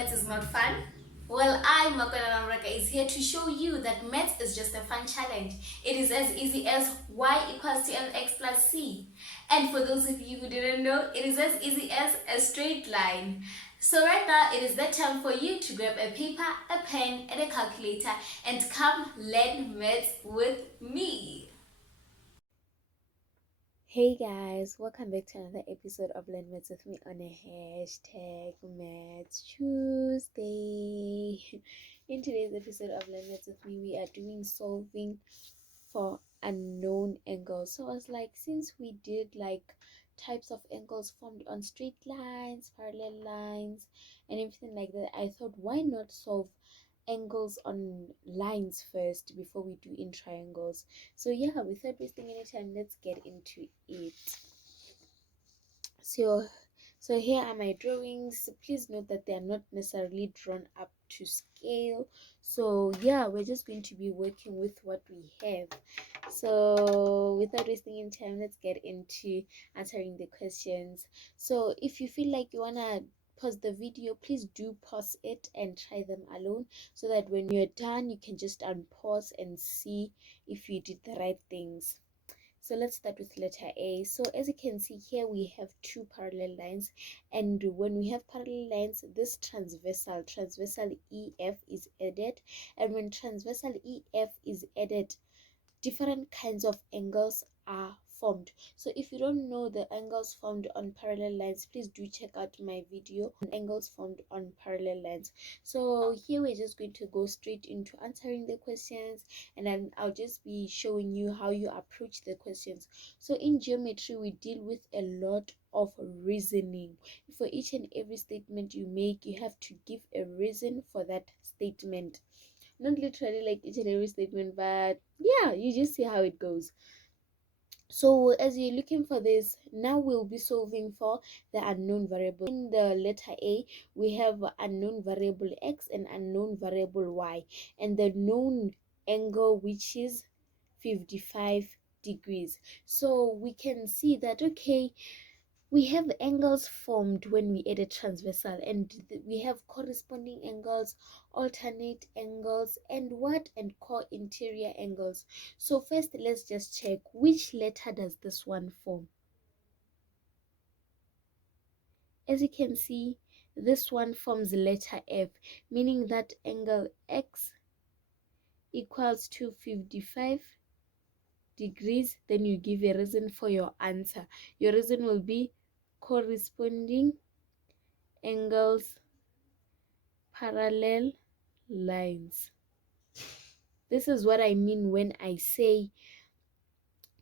maths is not fun? Well, I, Makwana Namraka, is here to show you that maths is just a fun challenge. It is as easy as y equals to mx plus c. And for those of you who didn't know, it is as easy as a straight line. So right now, it is the time for you to grab a paper, a pen, and a calculator and come learn maths with me. Hey guys, welcome back to another episode of Learn Maths with me on a hashtag Maths Tuesday. In today's episode of Learn Maths with me, we are doing solving for unknown angles. So I was like, since we did like types of angles formed on straight lines, parallel lines, and everything like that, I thought, why not solve angles on lines first before we do in triangles? So yeah, without wasting any time, let's get into it. So here are my drawings. Please note that they are not necessarily drawn up to scale. So yeah, we're just going to be working with what we have. So without wasting any time, let's get into answering the questions. So if you feel like you wanna pause the video, please do pause it and try them alone, so that when you're done you can just unpause and see if you did the right things. So let's start with letter A. So as you can see here, we have two parallel lines, and when we have parallel lines, this transversal EF is added, and when transversal EF is added, different kinds of angles are formed. So if you don't know the angles formed on parallel lines, please do check out my video on angles formed on parallel lines. So here we're just going to go straight into answering the questions, and then I'll just be showing you how you approach the questions. So in geometry, we deal with a lot of reasoning. For each and every statement you make, you have to give a reason for that statement. Not literally like each and every statement, but yeah, you just see how it goes. So as you're looking for this, now we'll be solving for the unknown variable. In the letter A, we have unknown variable x and unknown variable y, and the known angle, which is 55 degrees. So we can see that, okay, we have angles formed when we add a transversal, and we have corresponding angles, alternate angles, and co-interior angles. So first, let's just check which letter does this one form. As you can see, this one forms letter F, meaning that angle x equals to 55 degrees. Then you give a reason for your answer. Your reason will be corresponding angles, parallel lines. This is what I mean when I say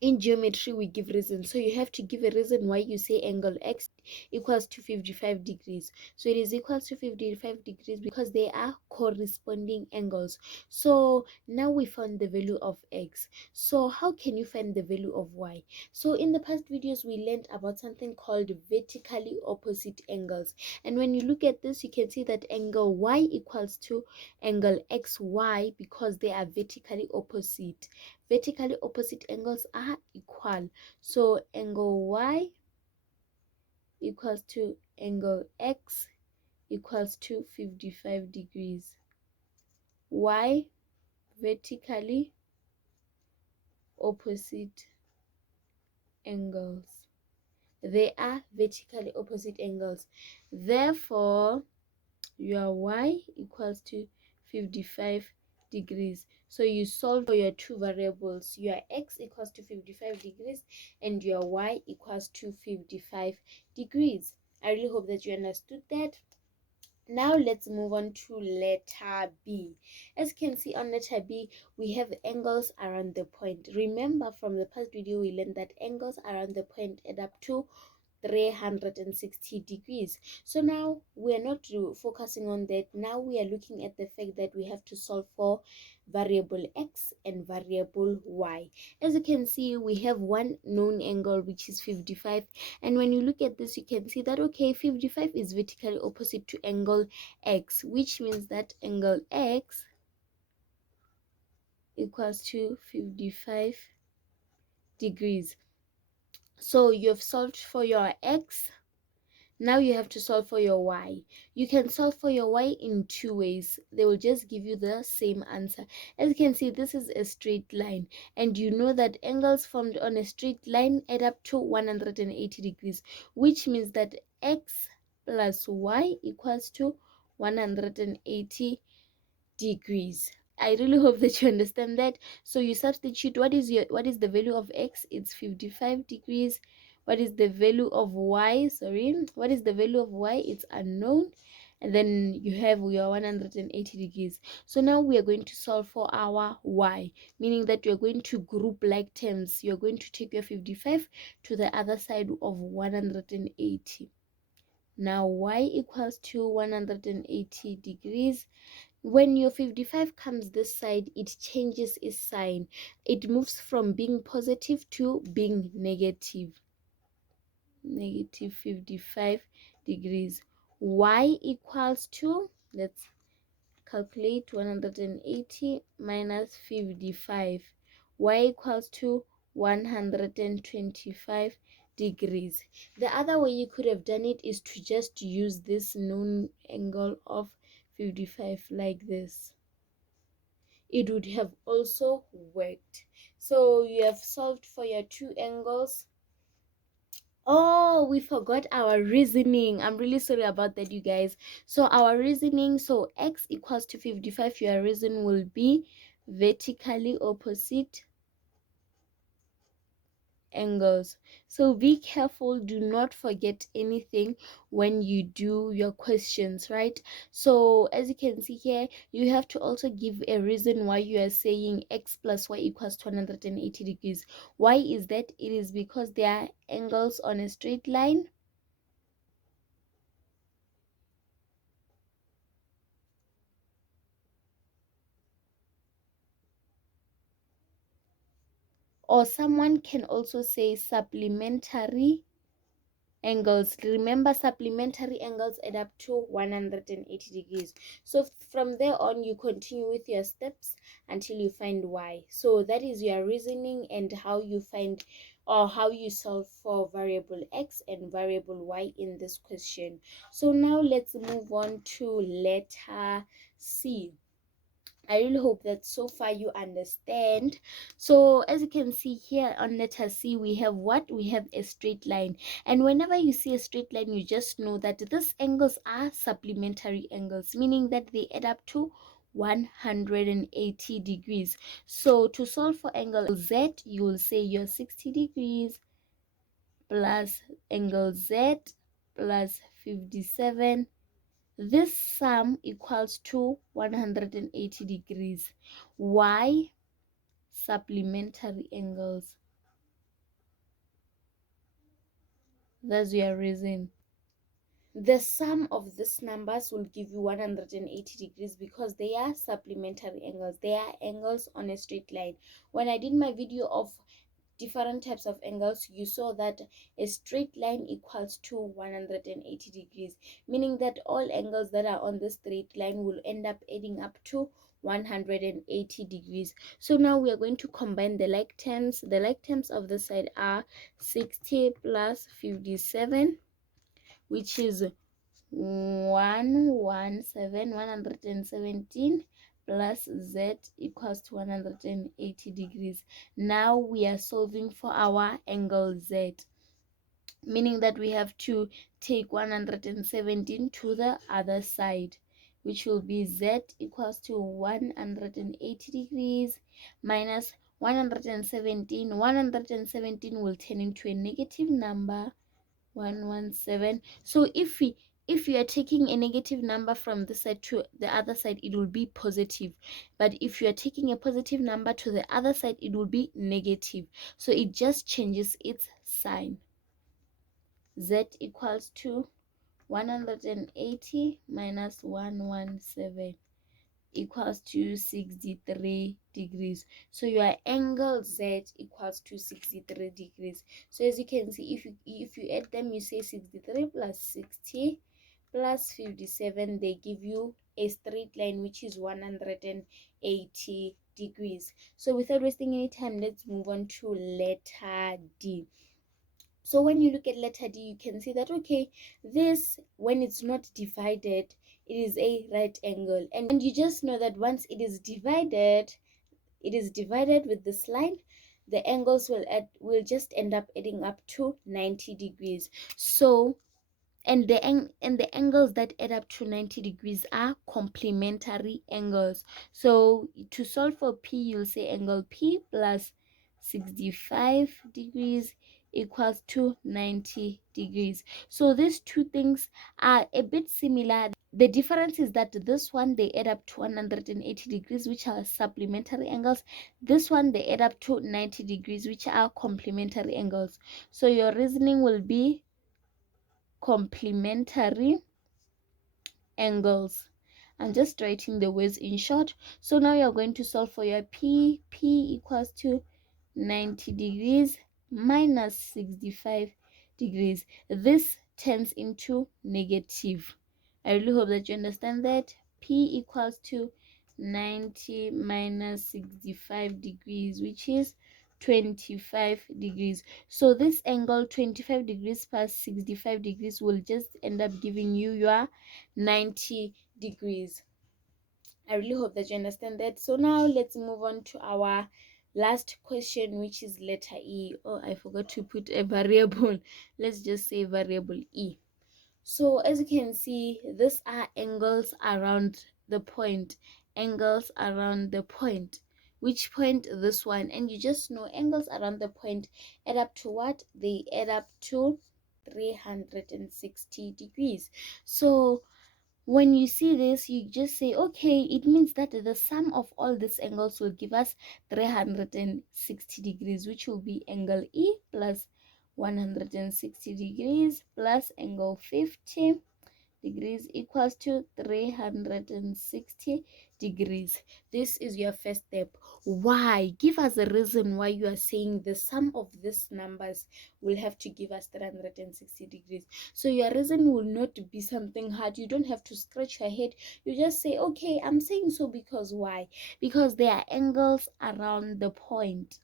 in geometry we give reasons. So you have to give a reason why you say angle x equals to 55 degrees. So it is equals to 55 degrees because they are corresponding angles. So now we found the value of x. So how can you find the value of y? So in the past videos we learned about something called vertically opposite angles, and when you look at this, you can see that angle y equals to angle xy because they are vertically opposite. Vertically opposite angles are equal. So angle y equals to angle x equals to 55 degrees. Y, vertically opposite angles. They are vertically opposite angles. Therefore, your y equals to 55 degrees. So you solve for your two variables. Your x equals to 55 degrees and your y equals to 55 degrees. I really hope that you understood that. Now let's move on to letter B. As you can see on letter B, we have angles around the point. Remember from the past video, we learned that angles around the point add up to 360 degrees. So now we are not focusing on that. Now we are looking at the fact that we have to solve for variable x and variable y. As you can see, we have one known angle, which is 55, and when you look at this, you can see that, okay, 55 is vertically opposite to angle x, which means that angle x equals to 55 degrees. So you have solved for your x. Now you have to solve for your y. You can solve for your y in two ways. They will just give you the same answer. As you can see, this is a straight line, and you know that angles formed on a straight line add up to 180 degrees, which means that x plus y equals to 180 degrees. I really hope that you understand that. So you substitute what is the value of x? It's 55 degrees. What is the value of y? Sorry, what is the value of y? It's unknown. And then you have your 180 degrees. So now we are going to solve for our y, meaning that you're going to group like terms. You're going to take your 55 to the other side of 180. Now y equals to 180 degrees. When your 55 comes this side, it changes its sign. It moves from being positive to being negative. Negative 55 degrees. Y equals to, let's calculate, 180 minus 55. Y equals to 125 degrees. The other way you could have done it is to just use this known angle of 55 like this. It would have also worked. So you have solved for your two angles. Oh, we forgot our reasoning. I'm really sorry about that, you guys. So our reasoning, so x equals to 55, your reason will be vertically opposite angles. So be careful, do not forget anything when you do your questions, right? So as you can see here, you have to also give a reason why you are saying x plus y equals 280 degrees. Why is that? It is because they are angles on a straight line, or someone can also say supplementary angles. Remember, supplementary angles add up to 180 degrees. So from there on, you continue with your steps until you find y. So that is your reasoning and how you find or how you solve for variable x and variable y in this question. So now let's move on to letter C. I really hope that so far you understand. So as you can see here on letter C, we have what? We have a straight line. And whenever you see a straight line, you just know that these angles are supplementary angles, meaning that they add up to 180 degrees. So to solve for angle Z, you will say your 60 degrees plus angle Z plus 57. This sum equals to 180 degrees. Why? Supplementary angles. That's your reason. The sum of these numbers will give you 180 degrees because they are supplementary angles. They are angles on a straight line. When I did my video of different types of angles, you saw that a straight line equals to 180 degrees, meaning that all angles that are on the straight line will end up adding up to 180 degrees. So now we are going to combine the like terms. The like terms of the side are 60 plus 57, which is 117 plus z equals to 180 degrees. Now we are solving for our angle z, meaning that we have to take 117 to the other side, which will be z equals to 180 degrees minus 117. 117 will turn into a negative number, 117. So if you are taking a negative number from this side to the other side, it will be positive. But if you are taking a positive number to the other side, it will be negative. So it just changes its sign. Z equals to 180 minus 117 equals to 63 degrees. So your angle Z equals to 63 degrees. So as you can see, if you add them, you say 63 plus 60 plus 57, they give you a straight line which is 180 degrees. So without wasting any time, let's move on to letter D. So when you look at letter D, you can see that, okay, this, when it's not divided, it is a right angle. And you just know that once it is divided with this line, the angles will just end up adding up to 90 degrees. So and the angles that add up to 90 degrees are complementary angles. So to solve for P, you'll say angle P plus 65 degrees equals to 90 degrees. So these two things are a bit similar. The difference is that this one, they add up to 180 degrees, which are supplementary angles. This one, they add up to 90 degrees, which are complementary angles. So your reasoning will be complementary angles. I'm just writing the words in short. So now you're going to solve for your P. P equals to 90 degrees minus 65 degrees. This turns into negative. I really hope that you understand that. P equals to 90 minus 65 degrees, which is 25 degrees. So this angle 25 degrees plus 65 degrees will just end up giving you your 90 degrees. I really hope that you understand that. So now let's move on to our last question, which is letter E. Oh, I forgot to put a variable. Let's just say variable E. So as you can see, these are angles around the point. Angles around the point. Which point? This one. And you just know angles around the point add up to what? They add up to 360 degrees. So when you see this, you just say, okay, it means that the sum of all these angles will give us 360 degrees, which will be angle E plus 160 degrees plus angle 50 degrees equals to 360 degrees. This is your first step. Why? Give us a reason why you are saying the sum of these numbers will have to give us 360 degrees. So your reason will not be something hard. You don't have to scratch your head. You just say, okay, I'm saying so because why? Because there are angles around the point.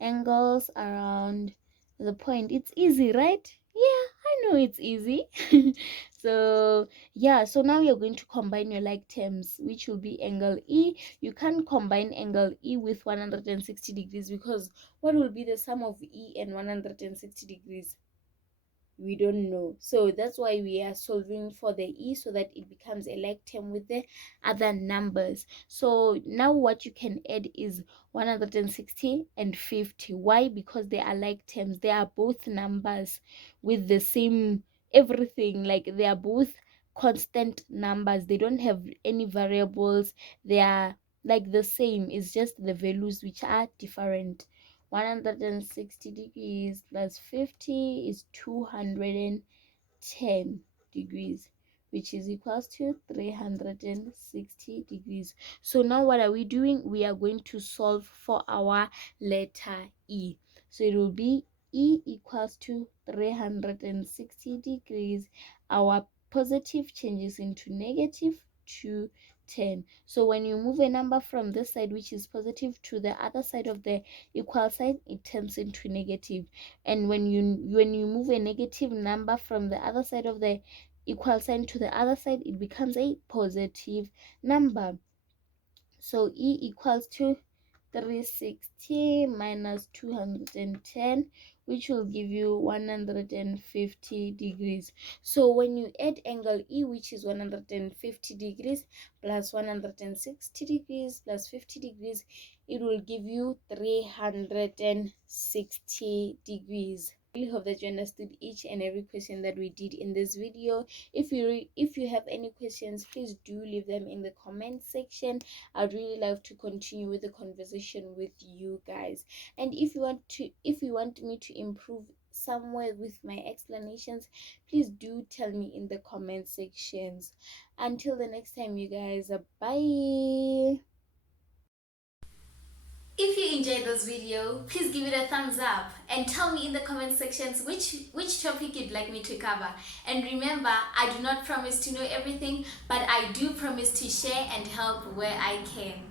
Angles around the point. It's easy, right? Yeah, I know it's easy. So yeah, so now you're going to combine your like terms, which will be angle E. You can't combine angle E with 160 degrees, because what will be the sum of E and 160 degrees? We don't know. So that's why we are solving for the E, so that it becomes a like term with the other numbers. So now what you can add is 160 and 50. Why? Because they are like terms. They are both numbers with the same everything. Like they are both constant numbers. They don't have any variables. They are like the same. It's just the values which are different. 160 degrees plus 50 is 210 degrees, which is equals to 360 degrees. So now what are we doing? We are going to solve for our letter E. So it will be E equals to 360 degrees. Our positive changes into negative 210. So when you move a number from this side, which is positive, to the other side of the equal sign, it turns into negative. And when you move a negative number from the other side of the equal sign to the other side, it becomes a positive number. So E equals to 360 minus 210, which will give you 150 degrees. So when you add angle E, which is 150 degrees plus 160 degrees plus 50 degrees, it will give you 360 degrees. I really hope that you understood each and every question that we did in this video. If you have any questions, please do leave them in the comment section. I'd really love to continue with the conversation with you guys. And if you want me to improve somewhere with my explanations, please do tell me in the comment sections. Until the next time, you guys, bye. If you enjoyed enjoyed this video, please give it a thumbs up and tell me in the comment sections which topic you'd like me to cover. And remember, I do not promise to know everything, but I do promise to share and help where I can.